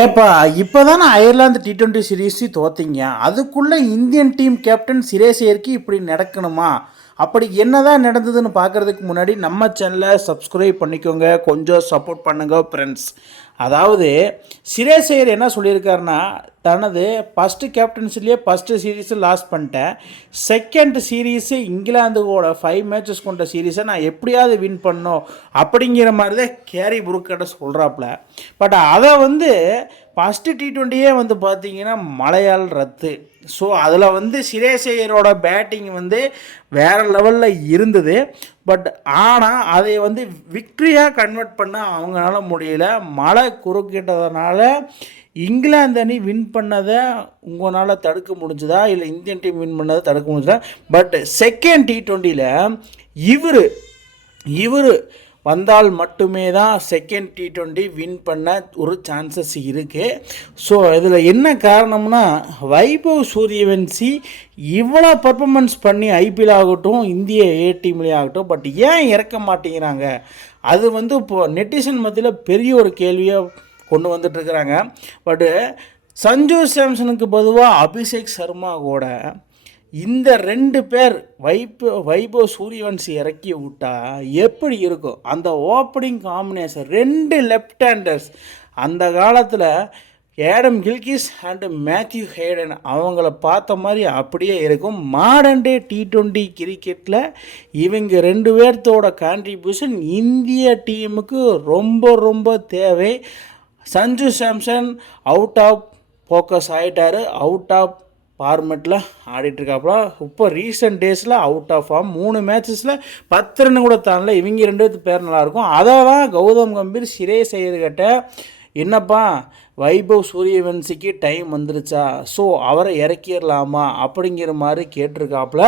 ஏப்பா இப்போ தானே அயர்லாந்து T20 சீரீஸ் தோத்தீங்க. அதுக்குள்ளே இந்தியன் டீம் கேப்டன் சுரேஷ் ஐயருக்கு இப்படி நடக்கணுமா? அப்படி என்னதான் நடந்ததுன்னு பார்க்குறதுக்கு முன்னாடி நம்ம சேனலை சப்ஸ்கிரைப் பண்ணிக்கோங்க, கொஞ்சம் சப்போர்ட் பண்ணுங்க ஃப்ரெண்ட்ஸ். அதாவது சுரேஷ் ஐயர் என்ன சொல்லியிருக்காருன்னா, தனது ஃபஸ்ட்டு கேப்டன்சிலேயே ஃபஸ்ட்டு சீரீஸை லாஸ் பண்ணிட்டேன். செகண்ட் சீரீஸு இங்கிலாந்துவோட 5 மேட்சஸ் கொண்ட சீரீஸை நான் எப்படியாவது வின் பண்ணோம் அப்படிங்கிற மாதிரி தான் கேரி புரூக்கிட்ட சொல்கிறாப்புல. பட் அதை ஃபஸ்ட்டு T20 வந்து பார்த்திங்கன்னா மழையால் ரத்து. ஸோ அதில் சுரேஷ் ஐயரோட பேட்டிங் வேறு லெவலில் இருந்தது. பட் ஆனால் அதை விக்ட்ரியாக கன்வெர்ட் பண்ண அவங்களால முடியல. மழை குறுக்கிட்டதுனால இங்கிலாந்து அணி வின் பண்ணதை உங்களால் தடுக்க முடிஞ்சுதா, இல்லை இந்தியன் டீம் வின் பண்ணதை தடுக்க முடிஞ்சுதா? பட் செகண்ட் T20 இவர் வந்தால் மட்டுமே தான் செகண்ட் T20 வின் பண்ண ஒரு சான்சஸ் இருக்குது. ஸோ இதில் என்ன காரணம்னா, வைபவ் சூரியவன்சி இவ்வளோ பர்ஃபார்மன்ஸ் பண்ணி ஐபிஎல் ஆகட்டும், இந்திய ஏ டீம்லேயே ஆகட்டும், பட் ஏன் இறக்க மாட்டேங்கிறாங்க? அது இப்போது நெட்டிசன் மத்தியில் பெரிய ஒரு கேள்வியாக கொண்டு வந்துட்டுருக்குறாங்க. பட்டு சஞ்சு சாம்சனுக்கு பொதுவாக அபிஷேக் சர்மா கூட இந்த 2 பேர் வைபவ் சூரியவன்சி இறக்கி விட்டா எப்படி இருக்கும்? அந்த ஓப்பனிங் காம்பினேஷன் 2 லெஃப்ட் ஹேண்டர்ஸ் அந்த காலத்தில் ஆடம் கில்கிஸ் அண்டு மேத்யூ ஹேடன் அவங்கள பார்த்த மாதிரி அப்படியே இருக்கும். மாடர்ன் டே T20 கிரிக்கெட்டில் இவங்க 2 பேர்த்தோட கான்ட்ரிபியூஷன் இந்திய டீமுக்கு ரொம்ப ரொம்ப தேவை. Sanju Samson out of focus ஆகிட்டார், அவுட் ஆஃப் ஃபார்மெட்டில் ஆடிட்டுருக்காப்புல. இப்போ ரீசெண்ட் டேஸில் அவுட் ஆஃப் ஃபார்ம் 3 மேட்சஸில் 10 ரன் கூட தாண்டல. இவங்க 2 பேர் நல்லாயிருக்கும். அதை தான் கௌதம் கம்பீர் சுரேஷ் ஐயர்கிட்ட, என்னப்பா வைபவ் சூரியவன்சிக்கு டைம் வந்துருச்சா, ஸோ அவரை இறக்கிடலாமா அப்படிங்கிற மாதிரி கேட்டிருக்காப்புல.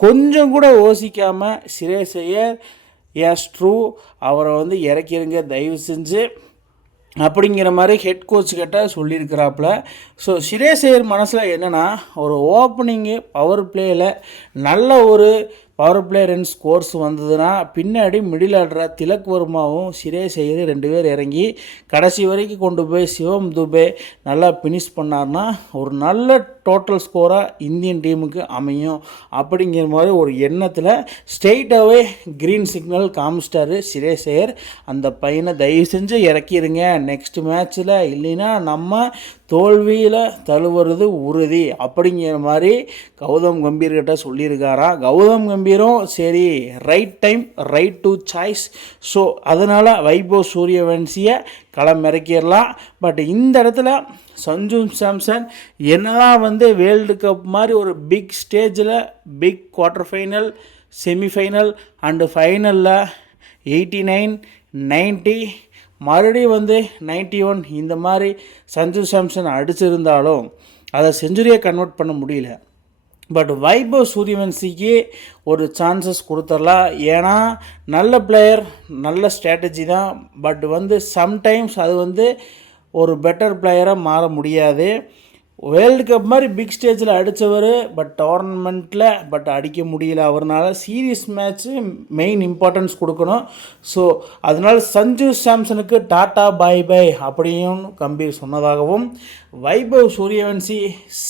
கொஞ்சம் கூட யோசிக்காமல் சுரேஷ் ஐயர் எஸ் ட்ரூ, அவரை இறக்கிருங்க தயவு செஞ்சு அப்படிங்கிற மாதிரி ஹெட் கோச் கிட்ட சொல்லியிருக்கிறாப்புல. ஸோ சுரேஷ் ஐயர் மனசில் என்னென்னா, ஒரு ஓப்பனிங்கு பவர் பிளேயில் நல்ல ஒரு பவர் பிளே ரன் ஸ்கோர்ஸ் வந்ததுன்னா பின்னாடி மிடில் ஆடுற திலக் வர்மாவும் சுரேஷ் ஐயர் 2 பேர் இறங்கி கடைசி வரைக்கும் கொண்டு போய் சிவம் துபே நல்லா ஃபினிஷ் பண்ணார்னா ஒரு நல்ல டோட்டல் ஸ்கோராக இந்தியன் டீமுக்கு அமையும் அப்படிங்கிற மாதிரி ஒரு எண்ணத்தில் ஸ்ட்ரெயிட்டாகவே க்ரீன் சிக்னல் காமிச்சிட்டாரு சுரேஷ் ஐயர். அந்த பையனை தயவு செஞ்சு இறக்கிடுங்க நெக்ஸ்ட் மேட்ச்சில், இல்லைன்னா நம்ம தோல்வியில் தழுவுறது உறுதி அப்படிங்கிற மாதிரி கௌதம் கம்பீர்கிட்ட சொல்லியிருக்காராம். கௌதம் கம்பீரும் சரி, right time right to choice. So அதனால் வைபவ் சூரியவன்சியை களமிறக்கிடலாம். பட் இந்த இடத்துல சஞ்சு சாம்சன் என்னதான் வேர்ல்டு கப் மாதிரி ஒரு பிக் ஸ்டேஜில் big quarter final, semifinal and ஃபைனலில் 89, 90 மறுபடியும் 91 இந்த மாதிரி சஞ்சு சாம்சன் அடிச்சிருந்தாலும் அதை செஞ்சுரியை கன்வெர்ட் பண்ண முடியல. பட் வைபவ் சூரியவன்சிக்கு ஒரு சான்சஸ் கொடுத்துடலாம். ஏன்னா நல்ல பிளேயர், நல்ல ஸ்ட்ராட்டஜி தான். பட் சம்டைம்ஸ் அது ஒரு பெட்டர் பிளேயராக மாற முடியாது. வேர்ல்டு கப் மாதிரி பிக் ஸ்டேஜில் அடித்தவர், பட் டோர்னமெண்ட்டில் அடிக்க முடியல அவர்னால. சீரியஸ் மேட்ச்சு மெயின் இம்பார்ட்டன்ஸ் கொடுக்கணும். ஸோ அதனால் சஞ்சு சாம்சனுக்கு டாட்டா பை பை அப்படியும் கம்பீர் சொன்னதாகவும், Vaibhav Sooryavanshi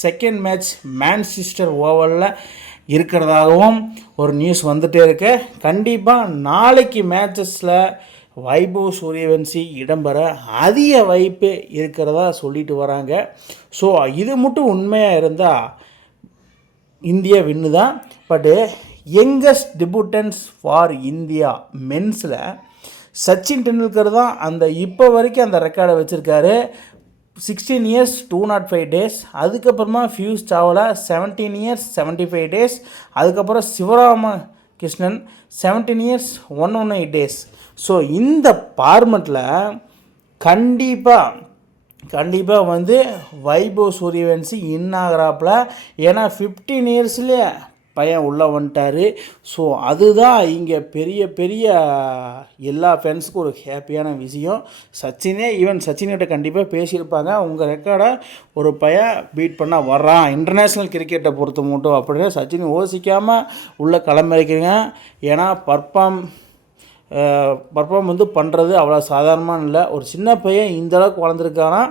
second match Manchester ஓவலில் இருக்கிறதாகவும் ஒரு நியூஸ் வந்துகிட்டே இருக்கு. கண்டிப்பாக நாளைக்கு மேட்சஸில் வைபவ் சூரியவன்சி இடம்பெற அதிக வாய்ப்பு இருக்கிறதா சொல்லிட்டு வராங்க. ஸோ இது மட்டும் உண்மையாக இருந்தால் இந்தியா வின்னு தான். But youngest debutants for India மென்ஸில் சச்சின் டெண்டுல்கர் தான் அந்த இப்போ வரைக்கும் அந்த ரெக்கார்டை வச்சுருக்காரு. 16 இயர்ஸ் 205 days. அதுக்கப்புறமா பியூஷ் சாவ்லா 17 இயர்ஸ் 75 days. அதுக்கப்புறம் Sivarama Krishnan 17 years 118 days. So இந்த ஃபார்மெட்டில் கண்டிப்பாக வைபவ் சூரியவன்சி இன்னாகிறாப்புல. ஏன்னா 15 இயர்ஸ்லேயே பையன் உள்ளே வந்துட்டார். ஸோ அதுதான் இங்கே பெரிய எல்லா ஃபேன்ஸுக்கும் ஒரு ஹாப்பியான விஷயம். சச்சின்கிட்ட கண்டிப்பாக பேசியிருப்பாங்க, உங்கள் ரெக்கார்டை ஒரு பையன் பீட் பண்ண வர்றான் இன்டர்நேஷ்னல் கிரிக்கெட்டை பொறுத்த மட்டும் அப்படின்னு சச்சின் யோசிக்காமல் உள்ளே களமிறக்கிறீங்க. ஏன்னா பர்ஃபார்ம் வந்து பண்ணுறது அவ்வளோ சாதாரணமாக இல்லை. ஒரு சின்ன பையன் இந்தளவுக்கு வளர்ந்துருக்கானா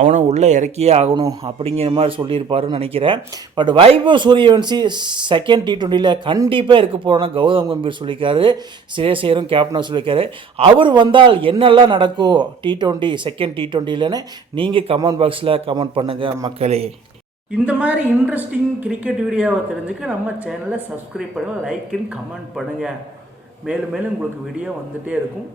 அவனை உள்ளே இறக்கியே ஆகணும் அப்படிங்கிற மாதிரி சொல்லியிருப்பாருன்னு நினைக்கிறேன். But Vaibhav Sooryavanshi second T20 கண்டிப்பாக இருக்க போகிறோன்னா கௌதம் கம்பீர் சொல்லியிருக்காரு, ஸ்ரேயஸ் ஐயரும் கேப்டனாக சொல்லியிருக்காரு. அவர் வந்தால் என்னெல்லாம் நடக்கும் T20 செகண்ட் T20 நீங்கள் கமெண்ட் பாக்ஸில் கமெண்ட் பண்ணுங்கள் மக்களே. இந்த மாதிரி இன்ட்ரெஸ்டிங் கிரிக்கெட் வீடியோவை தெரிஞ்சுக்க நம்ம சேனலை சப்ஸ்கிரைப் பண்ணுங்கள், லைக் அண்ட் கமெண்ட் பண்ணுங்கள். மேலும் மேலும் உங்களுக்கு வீடியோ வந்துகிட்டே இருக்கும்.